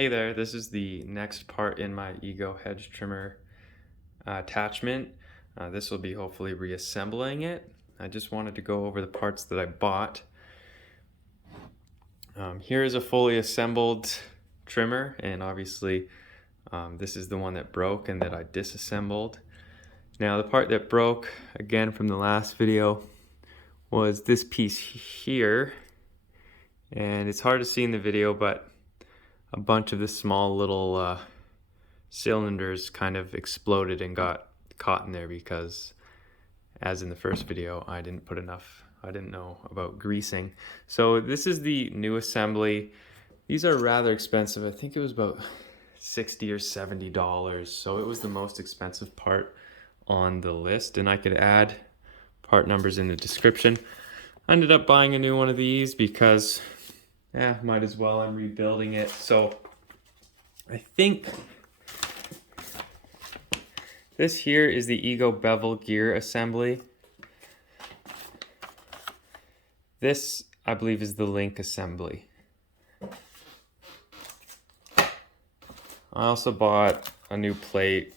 Hey there, this is the next part in my Ego Hedge Trimmer attachment. This will be hopefully reassembling it. I just wanted to go over the parts that I bought. Here is a fully assembled trimmer, and obviously this is the one that broke and that I disassembled. Now the part that broke, again from the last video, was this piece here. And it's hard to see in the video, but a bunch of the small little cylinders kind of exploded and got caught in there because, as in the first video, I didn't know about greasing. So this is the new assembly. These are rather expensive. I think it was about $60 or $70. So it was the most expensive part on the list, and I could add part numbers in the description. I ended up buying a new one of these because might as well, I'm rebuilding it. So I think this here is the Ego bevel gear assembly. This, I believe, is the link assembly. I also bought a new plate.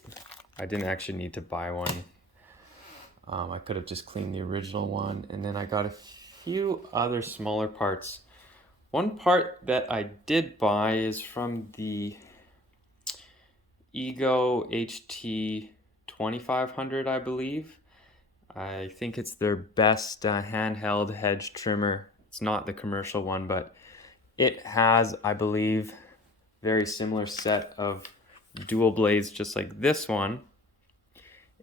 I didn't actually need to buy one. I could have just cleaned the original one. And then I got a few other smaller parts. One part that I did buy is from the Ego HT 2500, I believe. I think it's their best handheld hedge trimmer. It's not the commercial one, but it has, I believe, very similar set of dual blades just like this one.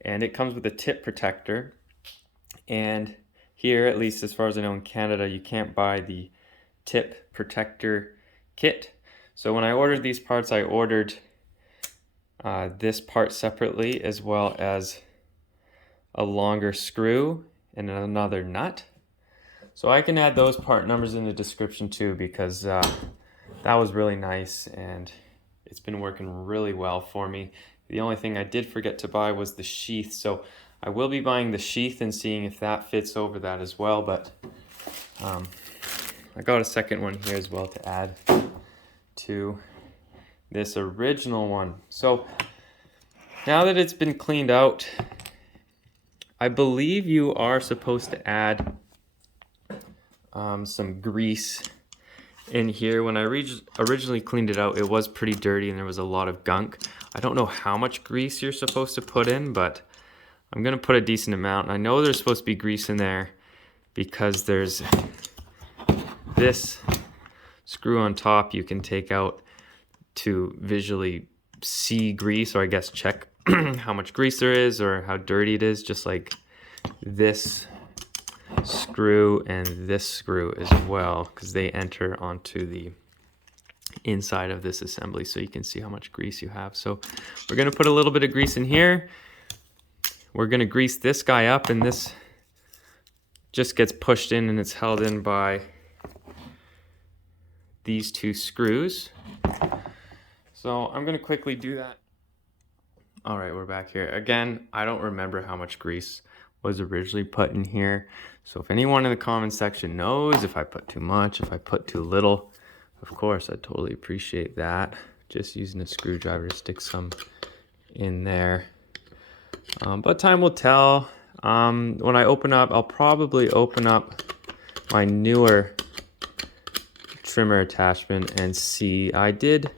And it comes with a tip protector. And here, at least as far as I know in Canada, you can't buy the tip protector kit. So when I ordered these parts, I ordered this part separately, as well as a longer screw and another nut. So I can add those part numbers in the description too, because that was really nice and it's been working really well for me. The only thing I did forget to buy was the sheath, so I will be buying the sheath and seeing if that fits over that as well, but I got a second one here as well to add to this original one. So now that it's been cleaned out, I believe you are supposed to add some grease in here. When I originally cleaned it out, it was pretty dirty and there was a lot of gunk. I don't know how much grease you're supposed to put in, but I'm gonna put a decent amount. And I know there's supposed to be grease in there because there's this screw on top you can take out to visually see grease, or I guess check how much grease there is or how dirty it is, just like this screw and this screw as well, because they enter onto the inside of this assembly, so you can see how much grease you have. So we're going to put a little bit of grease in here. We're going to grease this guy up, and this just gets pushed in and it's held in by these two screws. So I'm going to quickly do that. All right, we're back here. Again, I don't remember how much grease was originally put in here. So if anyone in the comment section knows if I put too much, if I put too little, of course, I'd totally appreciate that. Just using a screwdriver to stick some in there. But time will tell. When I open up, I'll probably open up my newer trimmer attachment and see. I did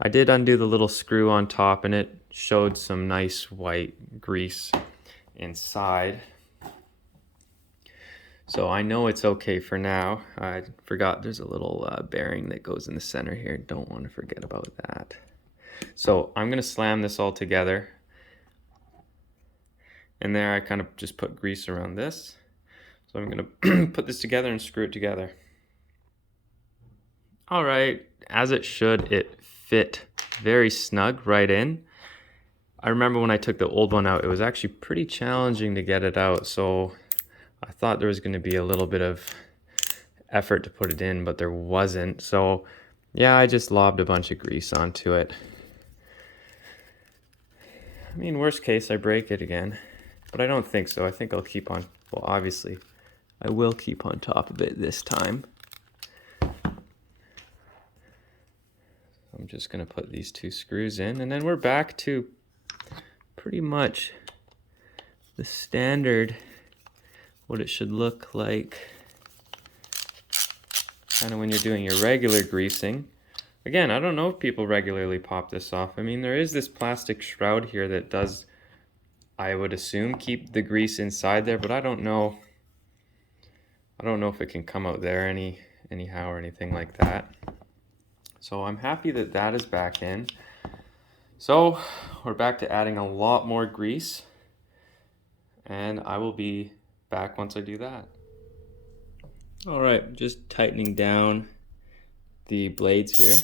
undo the little screw on top, and it showed some nice white grease inside. So I know it's okay for now. I forgot there's a little bearing that goes in the center here. Don't want to forget about that. So I'm going to slam this all together. And there I kind of just put grease around this. So I'm going to put this together and screw it together. All right, as it should, it fit very snug right in. I remember when I took the old one out, it was actually pretty challenging to get it out. So I thought there was going to be a little bit of effort to put it in, but there wasn't. So yeah, I just lobbed a bunch of grease onto it. I mean, worst case, I break it again, but I don't think so. I think I'll keep on, well, obviously, I will keep on top of it this time. I'm just gonna put these 2 screws in, and then we're back to pretty much the standard, what it should look like kind of when you're doing your regular greasing. Again, I don't know if people regularly pop this off. I mean, there is this plastic shroud here that does, I would assume, keep the grease inside there, but I don't know. I don't know if it can come out there anyhow or anything like that. So I'm happy that that is back in. So we're back to adding a lot more grease, and I will be back once I do that. All right, just tightening down the blades here.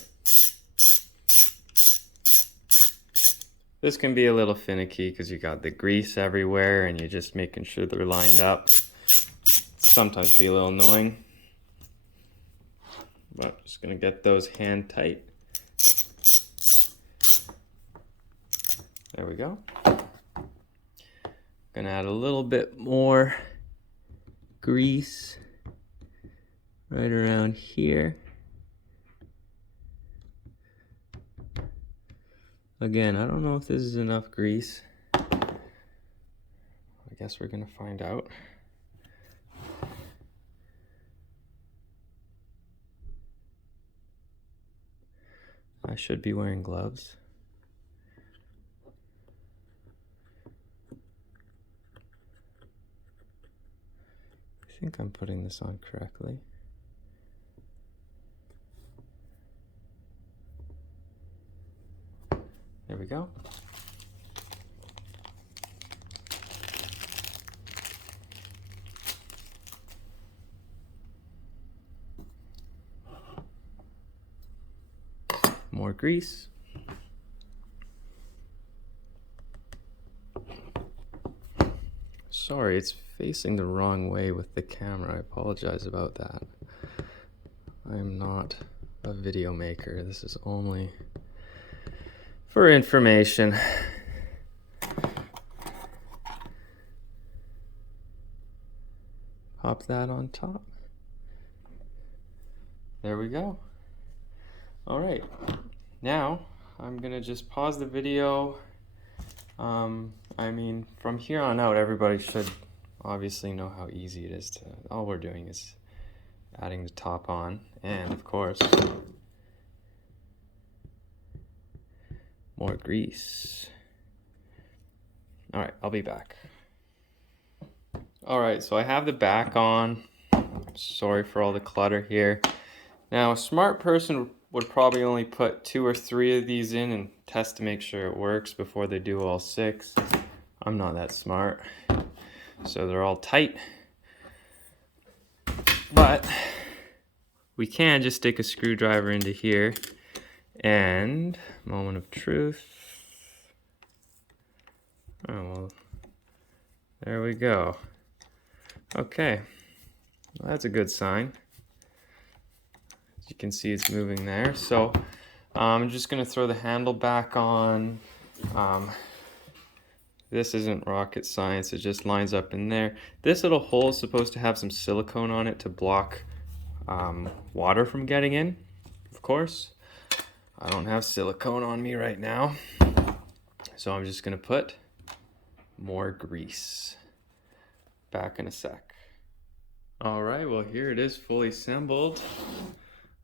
This can be a little finicky because you got the grease everywhere and you're just making sure they're lined up. Sometimes be a little annoying, but just gonna get those hand tight. There we go. Gonna add a little bit more grease right around here. Again, I don't know if this is enough grease. I guess we're gonna find out. I should be wearing gloves. I think I'm putting this on correctly. There we go. More grease. Sorry, it's facing the wrong way with the camera. I apologize about that. I am not a video maker. This is only for information. Pop that on top. There we go. All right, now I'm gonna just pause the video. I mean, from here on out, everybody should obviously know how easy it is to, all we're doing is adding the top on, and of course, more grease. All right, I'll be back. All right, so I have the back on. Sorry for all the clutter here. Now, a smart person would probably only put 2 or 3 of these in and test to make sure it works before they do all 6. I'm not that smart. So they're all tight. But we can just stick a screwdriver into here and, moment of truth. Oh, well, there we go. Okay, well, that's a good sign. You can see it's moving there. So I'm just gonna throw the handle back on. This isn't rocket science, it just lines up in there. This little hole is supposed to have some silicone on it to block water from getting in. Of course, I don't have silicone on me right now. So I'm just gonna put more grease. Back in a sec. All right, well here it is fully assembled.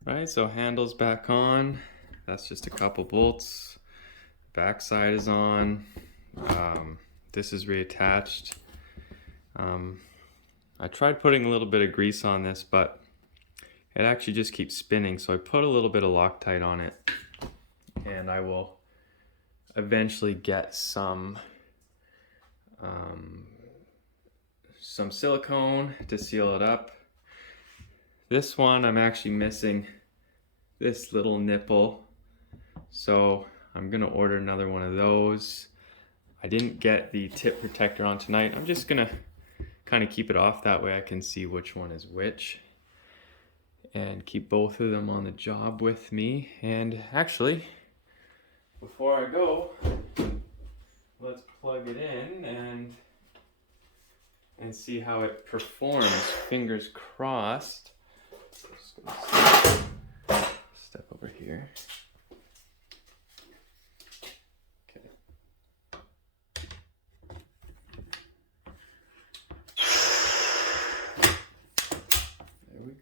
Right, so handle's back on. That's just a couple bolts. Backside is on. This is reattached. I tried putting a little bit of grease on this, but it actually just keeps spinning. So I put a little bit of Loctite on it, and I will eventually get some silicone to seal it up. This one, I'm actually missing this little nipple, so I'm gonna order another one of those. I didn't get the tip protector on tonight. I'm just gonna kind of keep it off, that way I can see which one is which and keep both of them on the job with me. And actually, before I go, let's plug it in and see how it performs. Fingers crossed. Just gonna step over here.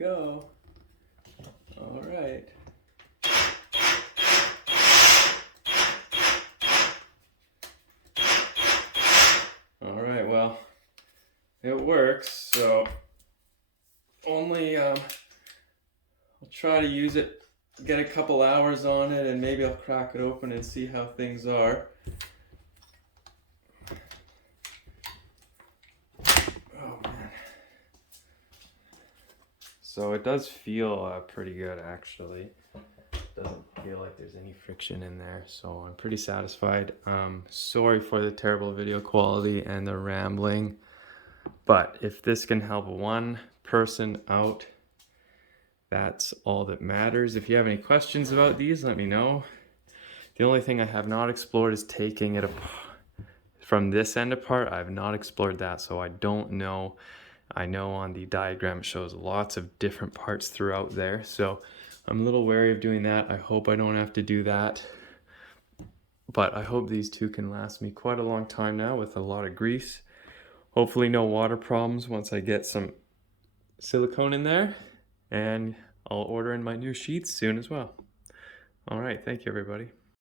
go. All right. All right, well, it works, so only I'll try to use it, get a couple hours on it, and maybe I'll crack it open and see how things are. Oh man. So it does feel pretty good actually. Doesn't feel like there's any friction in there, so I'm pretty satisfied. Sorry for the terrible video quality and the rambling, but if this can help one person out, that's all that matters. If you have any questions about these, let me know. The only thing I have not explored is taking it apart from this end apart. I've not explored that, so I don't know. I know on the diagram it shows lots of different parts throughout there, so I'm a little wary of doing that. I hope I don't have to do that, but I hope these two can last me quite a long time now with a lot of grease. Hopefully no water problems once I get some silicone in there, and I'll order in my new sheets soon as well. All right, thank you everybody.